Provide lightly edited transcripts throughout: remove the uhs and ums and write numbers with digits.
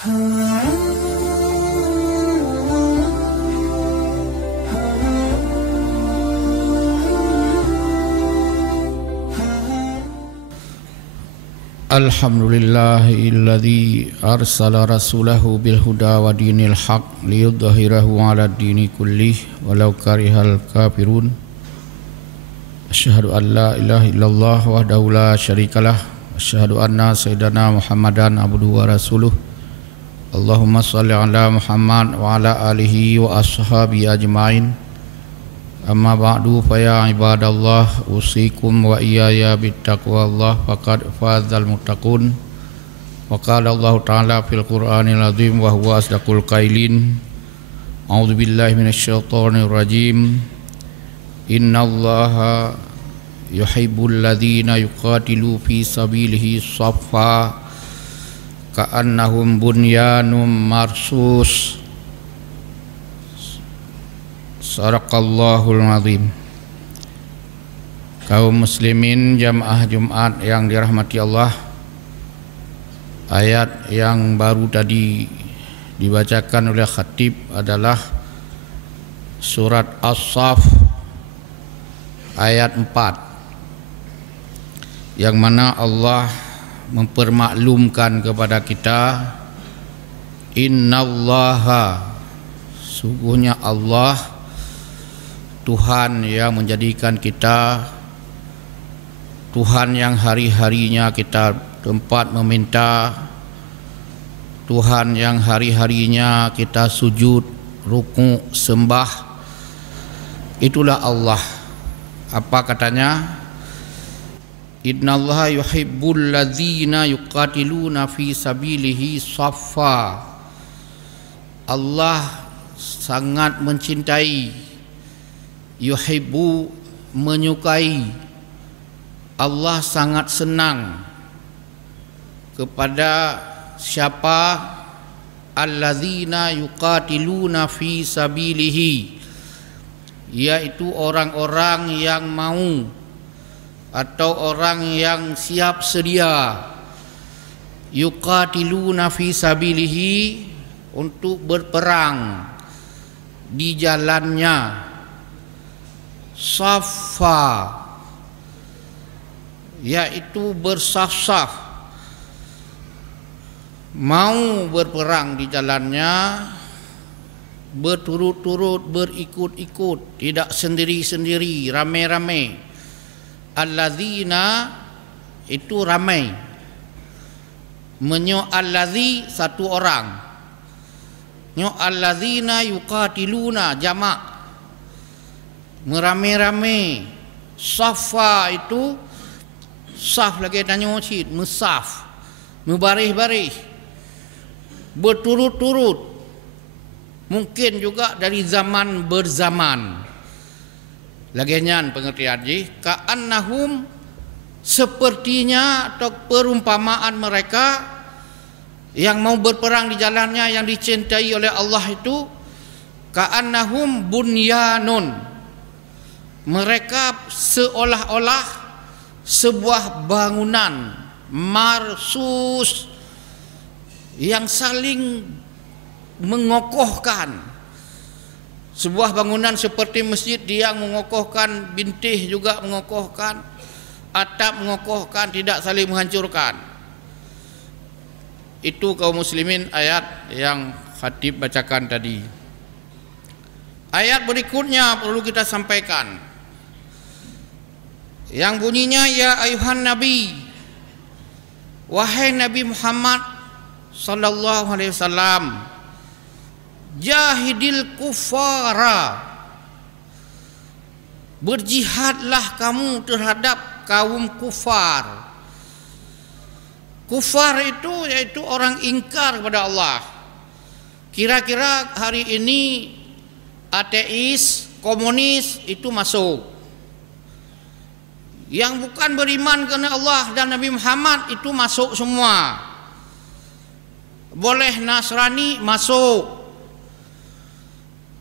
Alhamdulillahilladzi arsala rasulahu bil huda wa dinil haq liyudhhirahu 'ala dini kullih walau karihal kafirun. Asyhadu an la ilaha illallah wahdahu la syarikalah wa asyhadu anna sayyidana Muhammadan abduhu wa rasuluh. Allahumma shalli ala Muhammad wa ala alihi wa ashabihi ajmain. Amma ba'du fa ya ibadallah usikum wa iyaya bittaqwallah faqad fazal muttaqun. Wa qala Allah ta'ala fil Qur'anil azim wa huwa asdaqul qailin. A'udzu billahi minasyaitonir rajim. Innallaha yuhibbul ladzina yuqatilu fi sabilihi shaffa ka'annahum bunyanum marsus. Sadaqallahul azim. Kaum muslimin jamaah Jumat yang dirahmati Allah, ayat yang baru tadi dibacakan oleh khatib adalah surat As-Saff ayat 4, yang mana Allah mempermaklumkan kepada kita, innallaha, sungguhnya Allah Tuhan yang menjadikan kita Tuhan yang hari-harinya kita tempat meminta, Tuhan yang hari-harinya kita sujud, ruku, sembah. Itulah Allah. Apa katanya? Innallaha yuhibbul ladzina yuqatiluna fi sabilihi shaffa. Allah sangat mencintai, yuhibbu, menyukai, Allah sangat senang kepada siapa? Alladzina yuqatiluna fi sabilihi, yaitu orang-orang yang mau atau orang yang siap sedia, yuqatiluna fi sabilihi, untuk berperang di jalannya. Safa, yaitu bersaf-saf, mau berperang di jalannya, berturut-turut, berikut-ikut, tidak sendiri-sendiri, ramai-ramai. Alladzina itu ramai, menyo alladzi satu orang, nyo alladzina yuqatiluna jamak, meramai-ramai. Safa itu saf lagi tanya masjid, musaf, membaris-baris, berturut-turut, mungkin juga dari zaman berzaman. Lagian pengertian ji, ka'annahum, sepertinya atau perumpamaan mereka yang mau berperang di jalannya yang dicintai oleh Allah itu, ka'annahum bunyanun, mereka seolah-olah sebuah bangunan marsus yang saling mengokohkan. Sebuah bangunan seperti masjid yang mengokohkan, bintih juga mengokohkan, atap mengokohkan, tidak saling menghancurkan. Itu kaum muslimin ayat yang khatib bacakan tadi. Ayat berikutnya perlu kita sampaikan, yang bunyinya, ya ayuhan nabi, wahai Nabi Muhammad sallallahu alaihi wasallam, jahidil kufara, berjihadlah kamu terhadap kaum kufar. Kufar itu yaitu orang ingkar kepada Allah. Kira-kira hari ini ateis, komunis itu masuk. Yang bukan beriman kepada Allah dan Nabi Muhammad itu masuk semua. Boleh Nasrani masuk,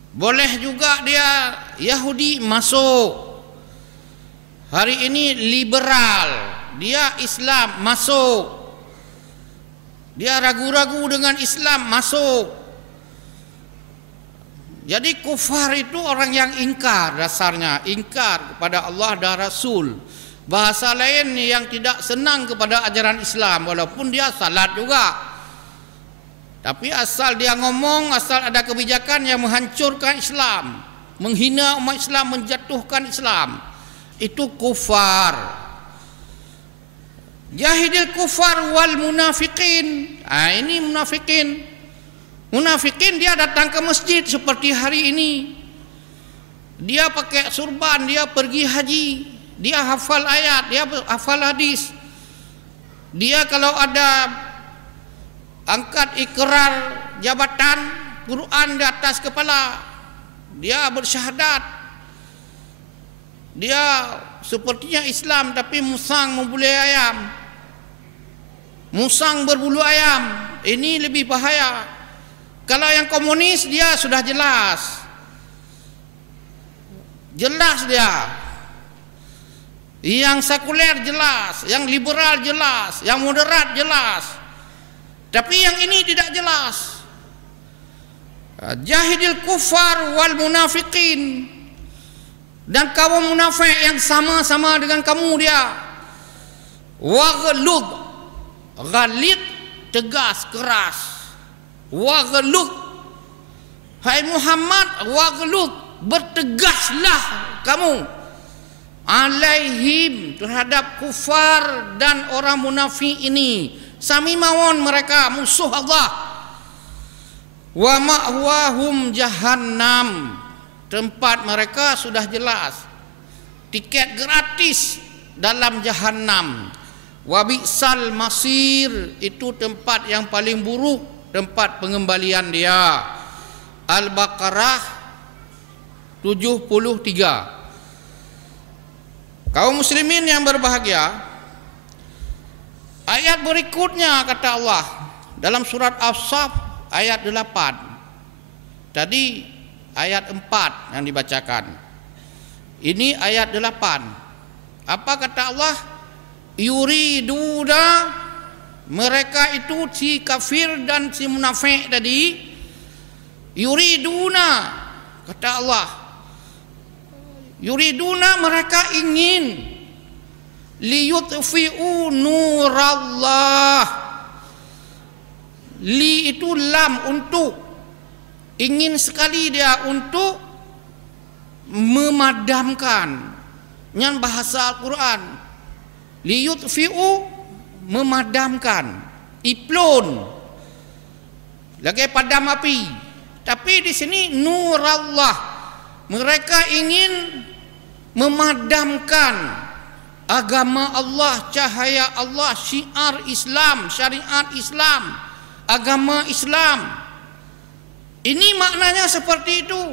boleh juga dia Yahudi masuk. Hari ini liberal, dia Islam masuk. Dia ragu-ragu dengan Islam, masuk. Jadi kufar itu orang yang ingkar, dasarnya ingkar kepada Allah dan Rasul. Bahasa lain yang tidak senang kepada ajaran Islam, walaupun dia salat juga. Tapi asal dia ngomong, asal ada kebijakan yang menghancurkan Islam, menghina umat Islam, menjatuhkan Islam, itu kufar. Jahidil kufar wal munafiqin. Ini munafiqin. Munafikin dia datang ke masjid seperti hari ini. Dia pakai surban, dia pergi haji, dia hafal ayat, dia hafal hadis. Dia kalau ada angkat ikrar jabatan Quran di atas kepala, dia bersyahadat. Dia sepertinya Islam tapi musang membuli ayam. Musang berbulu ayam. Ini lebih bahaya. Kalau yang komunis dia sudah jelas. Jelas dia. Yang sekuler jelas, yang liberal jelas, yang moderat jelas. Tapi yang ini tidak jelas. Jahidil kufar wal munafiqin. Dan kaum munafik yang sama-sama dengan kamu dia. Waghlud. Ghalid, tegas, keras. Waghlud, hai Muhammad, waghlud, bertegaslah kamu alaihim, terhadap kufar dan orang munafik ini. Sami mawon mereka musuh Allah. Wa ma'wahum jahannam, tempat mereka sudah jelas, tiket gratis dalam jahannam. Wa bi'sal masir, itu tempat yang paling buruk, tempat pengembalian dia. Al-Baqarah 73. Kaum muslimin yang berbahagia, ayat berikutnya kata Allah dalam surat As-Saff ayat 8. Tadi ayat 4 yang dibacakan. Ini ayat 8. Apa kata Allah? Yuriduna, mereka itu si kafir dan si munafik tadi. Yuriduna, kata Allah, yuriduna, mereka ingin, liyutfi'u nurallah. Li itu lam, untuk, ingin sekali dia untuk memadamkan. Yang bahasa Al-Quran, liyutfi'u, memadamkan, iplon, lagi padam api. Tapi di sini nurallah, mereka ingin memadamkan agama Allah, cahaya Allah, syiar Islam, syariat Islam, agama Islam. Ini maknanya seperti itu.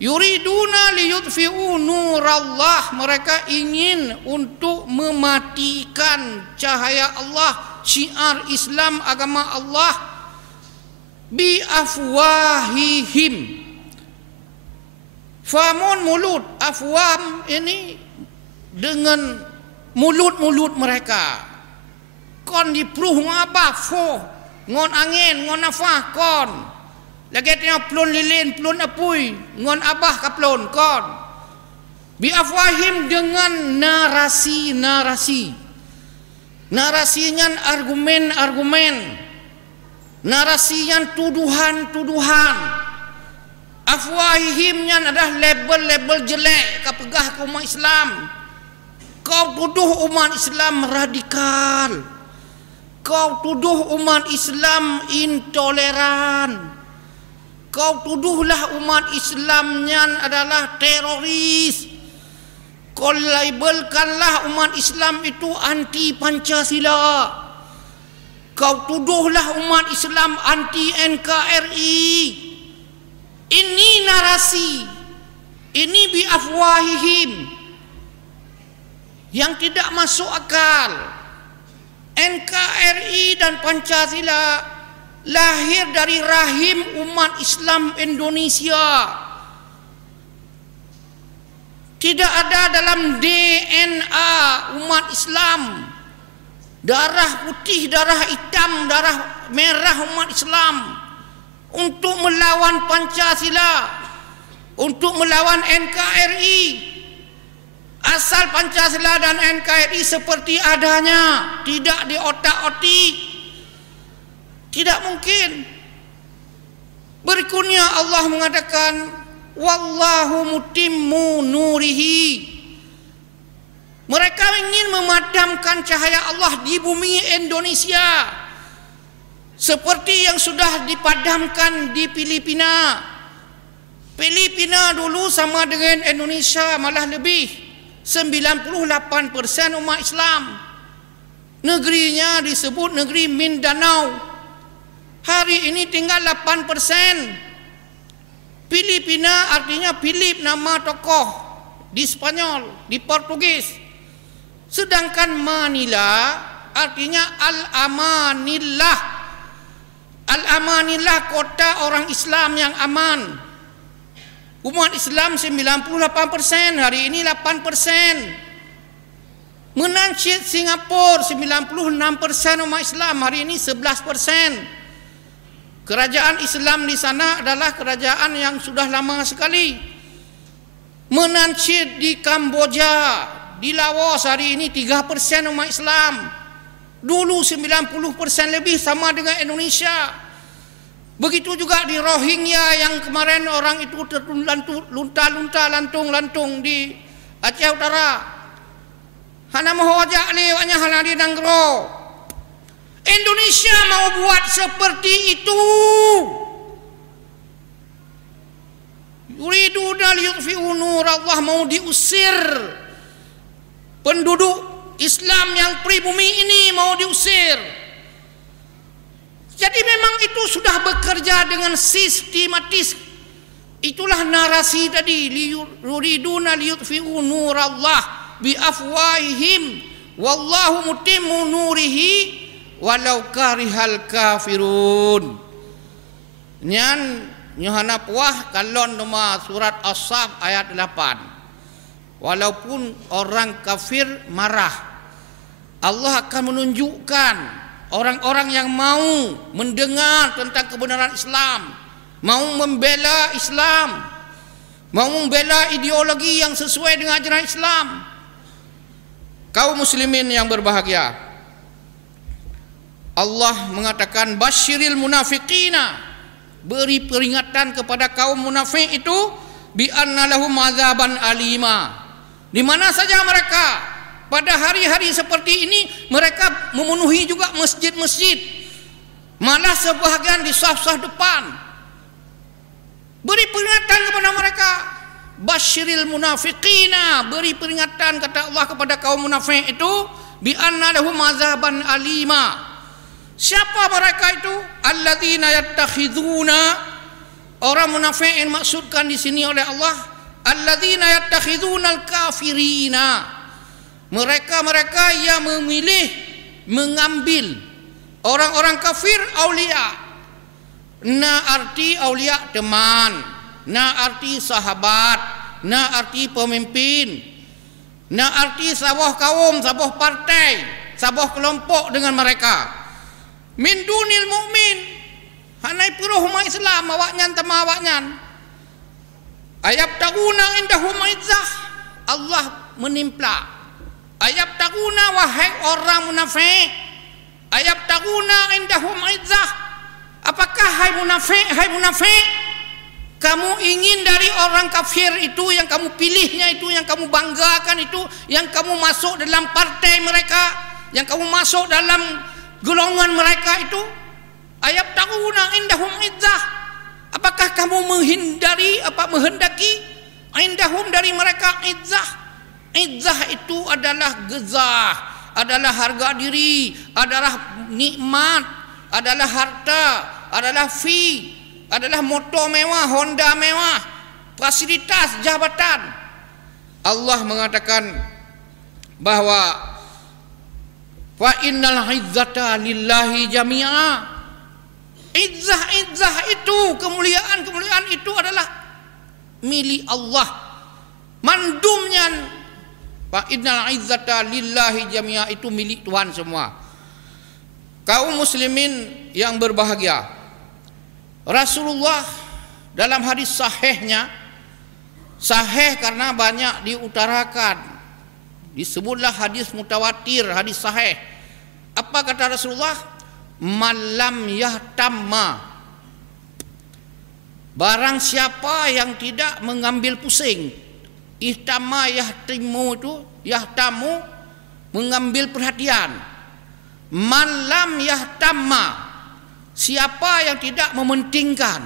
Yuriduna liyutfi'u nurallah, mereka ingin untuk mematikan cahaya Allah, syiar Islam, agama Allah, bi afwahihim. Famun mulut, afwam ini dengan mulut-mulut mereka. Kon dipruh ngapa fo, ngon angin, ngon nafah kon. Lagi tengah plon lilin, plon apui, ngon abah kaplon kon. Bi afwahim, dengan narasi-narasi. Narasinya argumen-argumen. Narasinya tuduhan-tuduhan. Afwahihimnya adalah label-label jelek kapegah ke umat Islam. Kau tuduh umat Islam radikal. Kau tuduh umat Islam intoleran. Kau tuduhlah umat Islamnya adalah teroris. Kau labelkanlah umat Islam itu anti Pancasila. Kau tuduhlah umat Islam anti NKRI. Ini narasi. Ini bi afwahihim, yang tidak masuk akal. NKRI dan Pancasila lahir dari rahim umat Islam Indonesia. Tidak ada dalam DNA umat Islam darah putih, darah hitam, darah merah umat Islam untuk melawan Pancasila, untuk melawan NKRI. Asal Pancasila dan NKRI seperti adanya, tidak diotak-atik, tidak mungkin. Berikutnya Allah mengatakan, wallahu mutimmu nurihi. Mereka ingin memadamkan cahaya Allah di bumi Indonesia seperti yang sudah dipadamkan di Filipina. Filipina dulu sama dengan Indonesia, malah lebih. 98% umat Islam. Negerinya disebut negeri Mindanao. Hari ini tinggal 8%. Filipina artinya Philip, nama tokoh di Spanyol, di Portugis. Sedangkan Manila artinya Al-Amanillah. Al-Amanillah, kota orang Islam yang aman. Umat Islam 98%, hari ini 8%. Menancit Singapura 96% umat Islam, hari ini 11%. Kerajaan Islam di sana adalah kerajaan yang sudah lama sekali. Menancit di Kamboja, di Laos, hari ini 3% umat Islam. Dulu 90% lebih, sama dengan Indonesia. Begitu juga di Rohingya yang kemarin orang itu terlunta-lunta, lantung-lantung di Aceh Utara. Hana mahu ajak lewatnya hana di Nanggro. Indonesia mau buat seperti itu. Yuriduna liyutfi'u nur Allah, mau diusir penduduk Islam yang pribumi ini, mau diusir. Jadi memang itu sudah bekerja dengan sistematis. Itulah narasi tadi, yuriduna liyutfi'u nurallah bi afwahihim wallahu mutimmu nurihi walau karihal kafirun. Nyan Yohana puah kalon nama surat As-Saf ayat 8. Walaupun orang kafir marah, Allah akan menunjukkan orang-orang yang mau mendengar tentang kebenaran Islam, mau membela Islam, mau membela ideologi yang sesuai dengan ajaran Islam. Kaum muslimin yang berbahagia, Allah mengatakan basyiril munafiqina, beri peringatan kepada kaum munafik itu, bi anna lahum azaban alima. Di mana saja mereka, pada hari-hari seperti ini mereka memenuhi juga masjid-masjid, malah sebahagian di saf-saf depan. Beri peringatan kepada mereka, basyiril munafiqina, beri peringatan kata Allah kepada kaum munafik itu, bi anna lahum azaban alima. Siapa mereka itu? Alladzina yattakhiduna, orang munafik yang maksudkan di sini oleh Allah, alladzina yattakhiduna al-kafirina, mereka-mereka yang memilih mengambil orang-orang kafir aulia. Na arti aulia teman, na arti sahabat, na arti pemimpin, na arti sebuah kaum, sebuah partai, sebuah kelompok dengan mereka. Min dunil mu'min, hanai puruh umat Islam awaknyan tema awaknyan. Ayab taguna indahum izzah, Allah menimpla. Ayab taguna, wahai orang munafik, ayab taguna indahum izzah. Apakah hai munafik, kamu ingin dari orang kafir itu yang kamu pilihnya itu, yang kamu banggakan itu, yang kamu masuk dalam partai mereka, yang kamu masuk dalam golongan mereka itu, ayab taguna indahum izzah. Apakah kamu menghendaki indahum dari mereka izzah? Izzah itu adalah gezah, adalah harga diri, adalah nikmat, adalah harta, adalah fee, adalah motor mewah, Honda mewah, fasilitas jabatan. Allah mengatakan bahwa fa innal izzata lillahi jami'a. Izzah itu, kemuliaan itu adalah milik Allah. Mandumnya fa innal izzata lillahi jami'a, itu milik Tuhan semua. Kaum muslimin yang berbahagia, Rasulullah dalam hadis sahihnya, sahih karena banyak diutarakan, disebutlah hadis mutawatir, hadis sahih. Apa kata Rasulullah? Malam yahtamma, barang siapa yang tidak mengambil pusing. Ihtama yahtimu itu, yahtamu, mengambil perhatian. Malam yahtamma, siapa yang tidak mementingkan.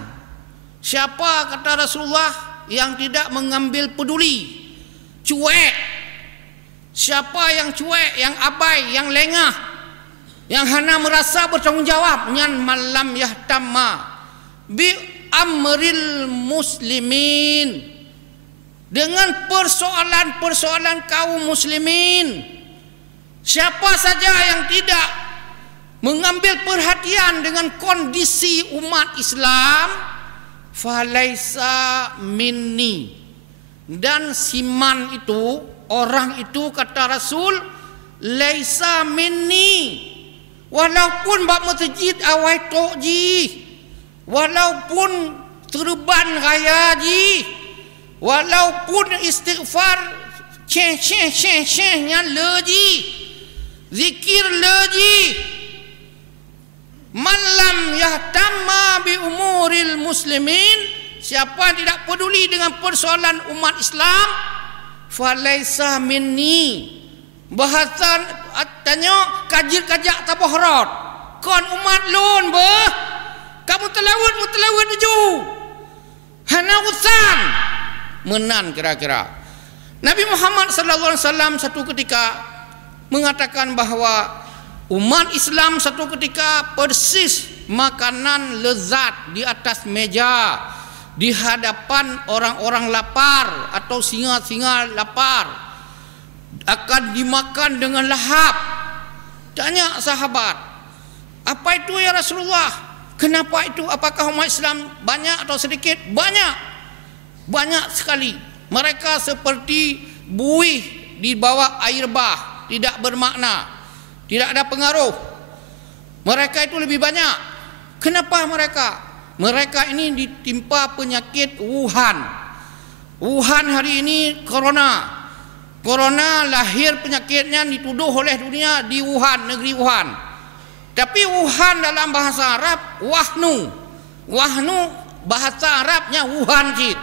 Siapa kata Rasulullah yang tidak mengambil peduli, cuek. Siapa yang cuek, yang abai, yang lengah, yang hanya merasa bertanggungjawab, yang malam yahtamma bi amril muslimin, dengan persoalan-persoalan kaum muslimin. Siapa saja yang tidak mengambil perhatian dengan kondisi umat Islam, falaisa minni, dan siman itu, orang itu kata Rasul, laisa minni, walaupun bab masjid awai tok ji, walaupun terban raya ji, walaupun istighfar nya leji, zikir leji, man lam yahtamma bi umuril muslimin, siapa yang tidak peduli dengan persoalan umat Islam, falaisa minni. Bahasa tanya kajir-kajak tabohrot, kon umat lun beh, kamu telawut ju hana usan menan. Kira-kira Nabi Muhammad sallallahu alaihi wasallam satu ketika mengatakan bahwa umat Islam satu ketika persis makanan lezat di atas meja di hadapan orang-orang lapar atau singa-singa lapar, akan dimakan dengan lahap. Tanya sahabat, apa itu ya Rasulullah? Kenapa itu? Apakah umat Islam banyak atau sedikit? Banyak sekali. Mereka seperti buih di bawah air bah, tidak bermakna, tidak ada pengaruh. Mereka itu lebih banyak. Kenapa mereka? Mereka ini ditimpa penyakit Wuhan. Wuhan hari ini corona. Corona lahir penyakitnya dituduh oleh dunia di Wuhan, negeri Wuhan. Tapi Wuhan dalam bahasa Arab wahnu. Wahnu bahasa Arabnya Wuhan cit.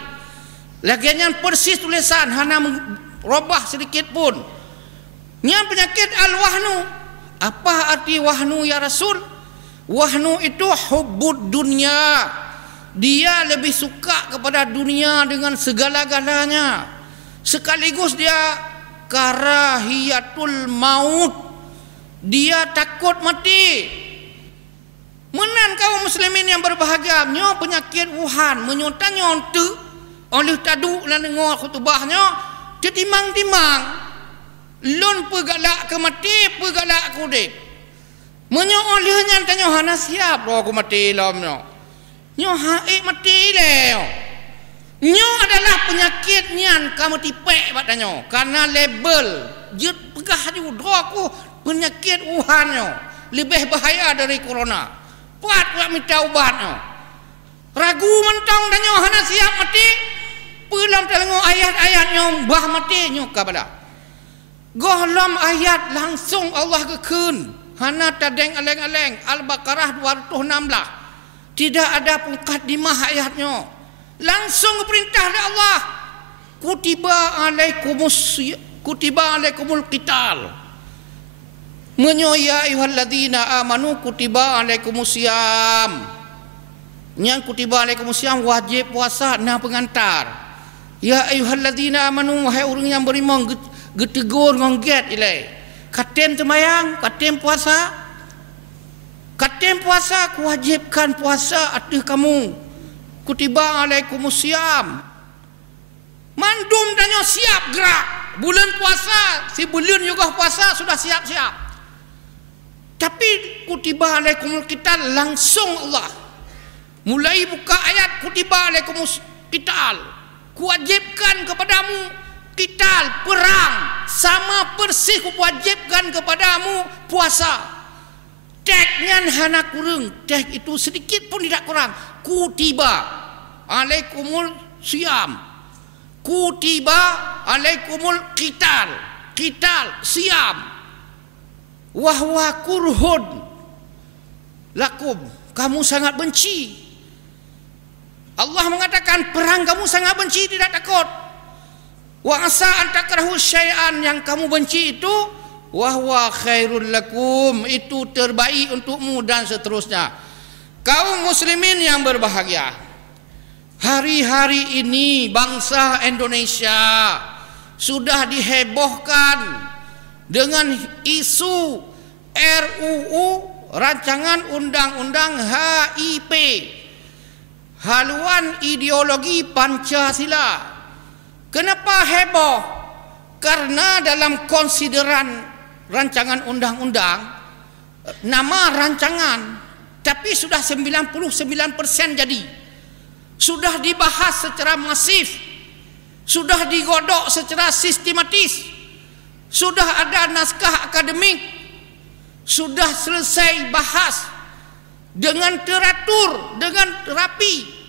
Lagian persis tulisan, hanya merubah sedikit pun. Yang penyakit al-wahnu. Apa arti wahnu ya Rasul? Wahnu itu hubbud dunia. Dia lebih suka kepada dunia dengan segala-galanya. Sekaligus dia karahiyatul maut, dia takut mati. Menan kaum muslimin yang berbahagia, nyo penyakit Wuhan menyonta-nyonta oleh tadu lan dengar khutbahnya, timang-timang lun pegalak ke mati, pegalak ku dek. Menyo olehnya tanya hana siap ro aku mati lamnya. Nyo haik mati leo. Nyo adalah penyakit nian kamu tipek batanya, karena label jet pegah juga aku penyakit Wuhan nyo lebih bahaya dari corona. Puat nak minta ubatnya. Ragu mentang danyo hana siap mati. Pelam telengok ayat-ayatnya bah mati nyo kabada. Gohlam ayat langsung Allah kekun. Hana tadeng aleng-aleng Al-Baqarah 216. Tidak ada mukadimah ayatnya. Langsung perintah oleh Allah. Kutiba alaikumul qital. Menyoya ayyuhalladzina amanu kutiba alaikumusiyam. Yang kutiba alaikumusiyam wajib puasa nah pengantar. Ya ayyuhalladzina amanu, wahai orang yang beriman, getegur ngongget ilai. Katen sembahyang, katen puasa. Katen puasa, kuwajibkan puasa atas kamu. Kutiba alaikumusiyam. Mandum danyo siap gerak. Bulan puasa, si bulan juga puasa sudah siap-siap. Tapi kutiba alaikumul qital langsung Allah mulai buka ayat kutiba alaikumus qital, kuwajibkan kepadamu qital, perang, sama persis kuwajibkan kepadamu puasa. Teknya hana kurang, tek itu sedikit pun tidak kurang. Kutiba alaikumul siyam, kutiba alaikumul qital, siyam, wahwa kurhun lakum, kamu sangat benci. Allah mengatakan perang kamu sangat benci, tidak takut. Wa asa an takrahu syai'an, yang kamu benci itu wahwa khairul lakum, itu terbaik untukmu, dan seterusnya. Kaum muslimin yang berbahagia, hari-hari ini bangsa Indonesia sudah dihebohkan dengan isu RUU, rancangan undang-undang HIP, haluan ideologi Pancasila. Kenapa heboh? Karena dalam konsideran rancangan undang-undang, nama rancangan, tapi sudah 99% jadi. Sudah dibahas secara masif, sudah digodok secara sistematis, sudah ada naskah akademik, sudah selesai bahas dengan teratur, dengan rapi.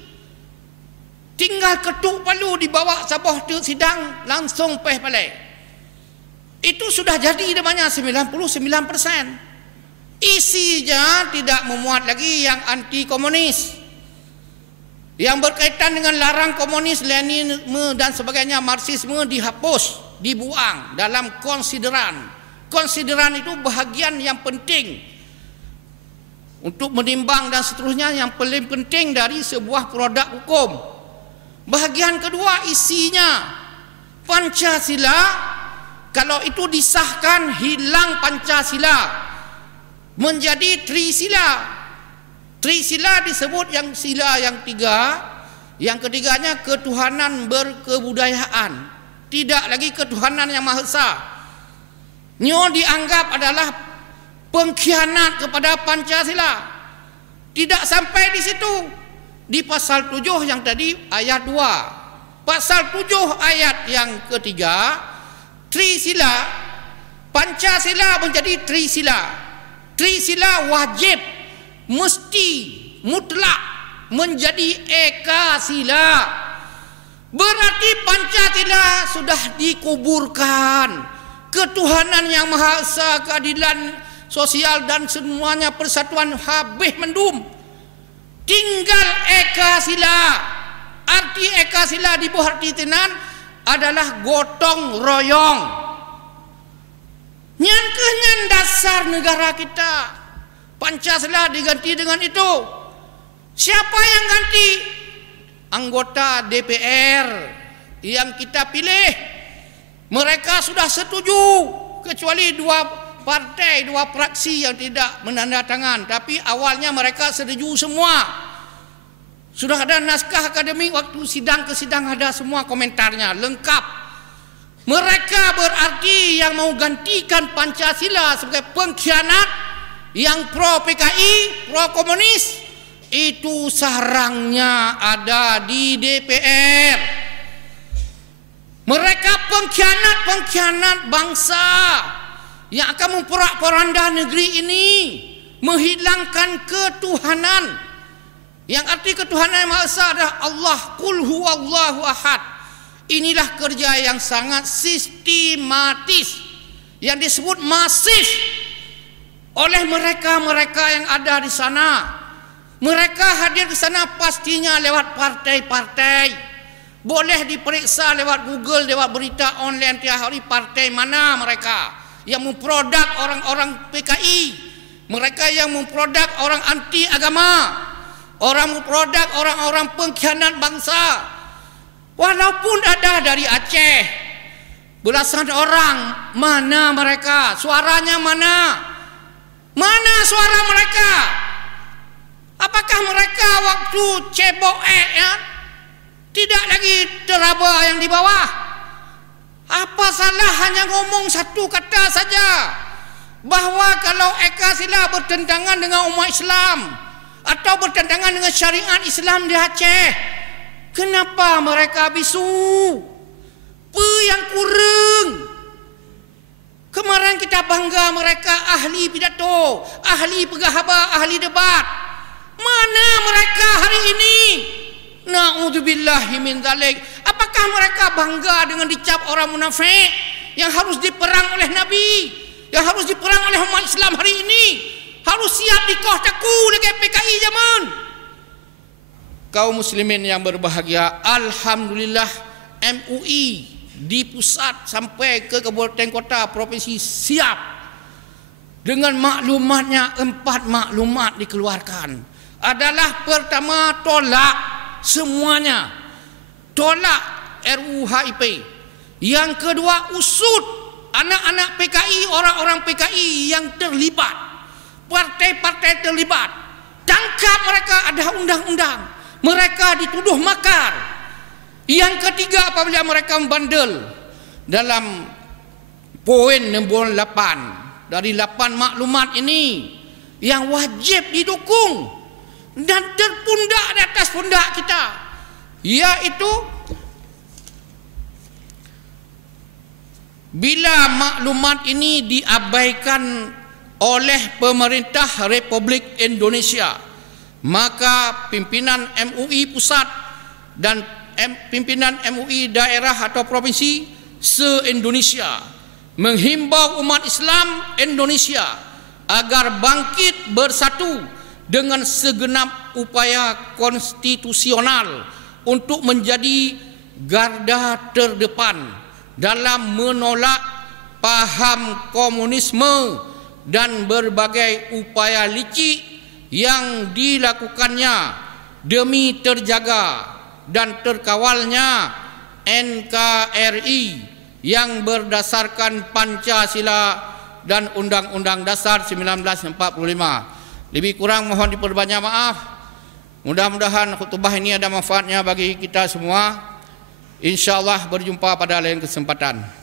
Tinggal ketuk palu dibawa sabah sidang, langsung peh balik. Itu sudah jadi namanya 99%. Isinya tidak memuat lagi yang anti komunis, yang berkaitan dengan larang komunis, Leninisme dan sebagainya, Marxisme dihapus, dibuang dalam konsideran. Konsideran itu bahagian yang penting untuk menimbang dan seterusnya, yang paling penting dari sebuah produk hukum. Bahagian kedua isinya Pancasila, kalau itu disahkan hilang Pancasila, menjadi Trisila. Trisila disebut yang sila yang tiga, yang ketiganya ketuhanan berkebudayaan, tidak lagi ketuhanan yang Maha Esa. Nyo dianggap adalah pengkhianat kepada Pancasila. Tidak sampai di situ. Di pasal 7 yang tadi ayat 2, pasal 7 ayat yang ketiga, Trisila, Pancasila menjadi Trisila. Trisila wajib, mesti, mutlak menjadi Eka Sila. Berarti Pancasila sudah dikuburkan. Ketuhanan yang Maha Esa, keadilan sosial dan semuanya persatuan habis mendum. Tinggal Eka Sila. Arti Eka Sila di bawah arti tenan adalah gotong royong. Nyan dasar negara kita. Pancasila diganti dengan itu. Siapa yang ganti? Anggota DPR yang kita pilih. Mereka sudah setuju, kecuali dua partai, dua fraksi yang tidak menandatangan. Tapi awalnya mereka setuju semua. Sudah ada naskah akademik, waktu sidang ke sidang ada semua komentarnya lengkap. Mereka berarti yang mau gantikan Pancasila sebagai pengkhianat, yang pro PKI, pro komunis, itu sarangnya ada di DPR. Mereka pengkhianat bangsa yang akan memporak-poranda negeri ini, menghilangkan ketuhanan. Yang arti ketuhanan yang Maha Esa adalah Allah, qul huwallahu ahad. Inilah kerja yang sangat sistematis, yang disebut masif oleh mereka-mereka yang ada di sana. Mereka hadir di sana pastinya lewat partai-partai. Boleh diperiksa lewat Google, lewat berita online tiap hari, partai mana mereka yang memproduk orang-orang PKI, mereka yang memproduk orang anti agama, orang memproduk orang-orang pengkhianat bangsa. Walaupun ada dari Aceh belasan orang, mana mereka? Suaranya mana? Mana suara mereka? Apakah mereka waktu cebok tidak lagi teraba yang di bawah? Apa salah hanya ngomong satu kata saja, bahwa kalau Eka Sila bertentangan dengan umat Islam atau bertentangan dengan syariat Islam di Aceh, kenapa mereka bisu? Apa yang kurang? Kemarin kita bangga mereka ahli pidato, ahli pegahaba, ahli debat. Mana mereka hari ini? Na'udzubillahi min dzalik. Apakah mereka bangga dengan dicap orang munafik yang harus diperang oleh Nabi, yang harus diperang oleh umat Islam hari ini? Harus siap dikoh taku dengan PKI zaman. Kaum muslimin yang berbahagia, alhamdulillah MUI di pusat sampai ke kabupaten kota provinsi siap dengan maklumatnya. 4 maklumat dikeluarkan. Adalah pertama, tolak semuanya, tolak RUU HIP. Yang kedua, usut anak-anak PKI, orang-orang PKI yang terlibat, partai-partai terlibat, tangkap mereka, ada undang-undang, mereka dituduh makar. Yang ketiga, apabila mereka membandel dalam poin nombor 8 dari 8 maklumat ini yang wajib didukung dan terpundak di atas pundak kita, yaitu bila maklumat ini diabaikan oleh pemerintah Republik Indonesia, maka pimpinan MUI pusat dan pimpinan MUI daerah atau provinsi se-Indonesia menghimbau umat Islam Indonesia agar bangkit bersatu dengan segenap upaya konstitusional untuk menjadi garda terdepan dalam menolak paham komunisme dan berbagai upaya licik yang dilakukannya demi terjaga dan terkawalnya NKRI yang berdasarkan Pancasila dan Undang-Undang Dasar 1945. Lebih kurang mohon diperbanyak maaf. Mudah-mudahan khutbah ini ada manfaatnya bagi kita semua. InsyaAllah berjumpa pada lain kesempatan.